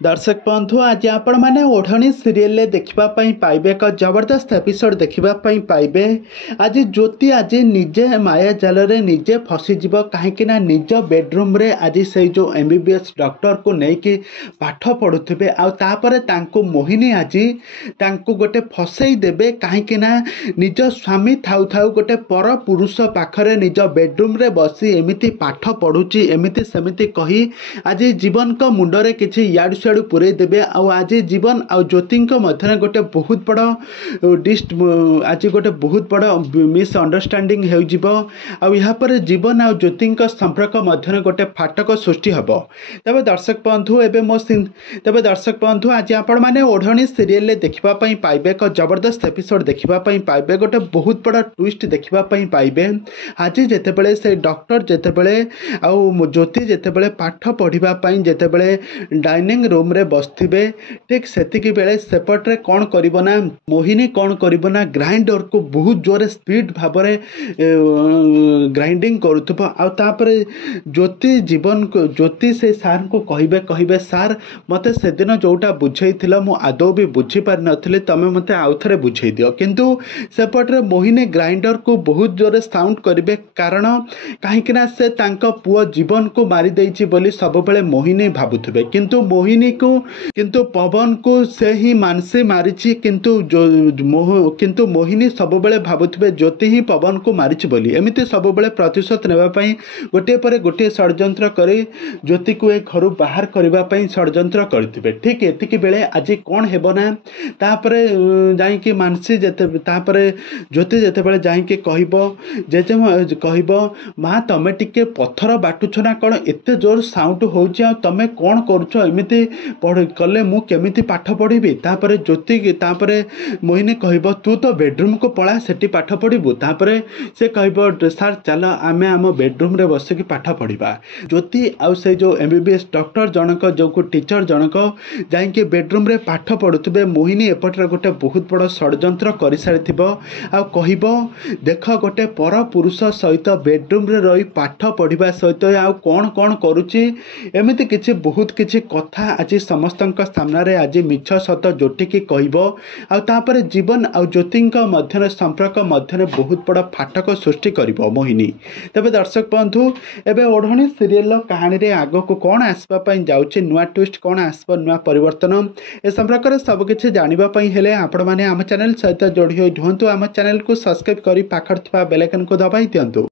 दर्शक बंधु आज आपण मैंने ओढ़णी सीरियल देखा पाइबे एक जबरदस्त एपिसोड देखा पाइबे। आज ज्योति आज निजे माया जाल निजे फसीज कहीं निज बेडरूम रे आज से जो MBBS डॉक्टर को लेकिन पाठ पढ़ुवे आपर मोहिनी आज गोटे फसई देवे कहीं निज स्वामी थाउ थाउ गोटे पर पुरुष पाखरे निज बेडरूम रे बसी एमती पाठ पढ़ुची एमती सेमती कही आज जीवन को मुंडरे किसी याडू सियाड़ू पूरे देवे आज जीवन आ ज्योति मध्य गोटे बहुत बड़ डिस्ट आज गोटे बहुत बड़ मिसअंडरस्टैंडिंग होपर जीवन आ ज्योति संपर्क मध्य गोटे फाटक सृष्टि हम। तबे दर्शक बंधु तबे दर्शक बंधु आज आपण मैंने ओढ़णी सीरियल देखा पाइबे एक जबरदस्त एपिसोड देखा पाइबे गोटे बहुत बड़ ट्विस्ट देखा पाइबे। आज जितेबले से डॉक्टर जितेबले आउ ज्योति जितेबले पाठ पढ़ापी जितेबले डाइनिंग रूम रे बसथिबे ठीक सेतिकी बेले सेपट्रे कौन करना मोहिनी कौन करना ग्राइंडर को बहुत जोर स्पीड भाव ग्राइंडिंग करुपर ज्योति जीवन को ज्योति से सार को कहे सार मते से दिन जोटा बुझे मु आदौ भी बुझी पारि नथिले तमे मते आउ थरे बुझे दियो किंतु सेपट्रे मोहिनी ग्राइंडर को बहुत जोर साउंड करिवे कारण कहीं से तांको पुओ जीवन को मारी देइछि बोली सब बेले मोहिनी भाबुथिबे किंतु मोहिनी को किंतु पवन को से ही मानसी मारिछि किंतु मोहिनी सब बेले भाबुथिबे ज्योति ही पवन को मारिछि बोली एमिति सब बेले प्रतिशोध नेबा पई गोटे पर गोटे षड्यंत्र करी ज्योति को ए घर बाहर करबा पई षड्यंत्र करथिबे। ठीक एतिकी बेले आज कोन हेबो ना तापरे जाई कि मानसी जेते तापरे ज्योति जेते बेले जाई कि कहबो जेजे कहबो मां तमे टिके पत्थर बाटुछ ना कोन एते जोर साउंड होउछि आ तमे कोन करूछ एमिति पढ़ कले मु केमिति पाठ पढ़ी तापर ज्योति तापर मोहिनी कहब तू तो बेडरूम को पला सेठी पाठ पढ़ू तापर से कहब सार चल आमे आम बेडरूम रे बसिक पाठ पढ़ा ज्योति आउ से जो MBBS डॉक्टर जनक जो टीचर जनक जाइए बेडरूम रे पाठ पढ़ुवे मोहिनी एपटे गोटे बहुत बड़ षड्यंत्र कर सारी कहब देख गोटे पर पुरुष सहित बेडरूम रे रही पाठ पढ़ा सहित आउ कौन कौन करुच्ची एमती किसी बहुत किसी कथा आज समस्त सामने आज मिछ सत जोटिकी कहपर जीवन आ ज्योति मध्य संपर्क मध्य बहुत बड़ फाटक सृष्टि कर मोहिनी। तेज दर्शक बंधु एवं ओढ़णी सीरियल कहानी रे आग को कौन आसवाई जाऊँगी नुआ ट्विस्ट कौन आसब नुआ परिवर्तन ए संपर्क में सबकि जानापी हेले आपण मैंने आम चैनल सहित जोड़ी हुई आम चैनल को सब्सक्राइब कर पाखर बेल आइकन को दबाई दिंतु।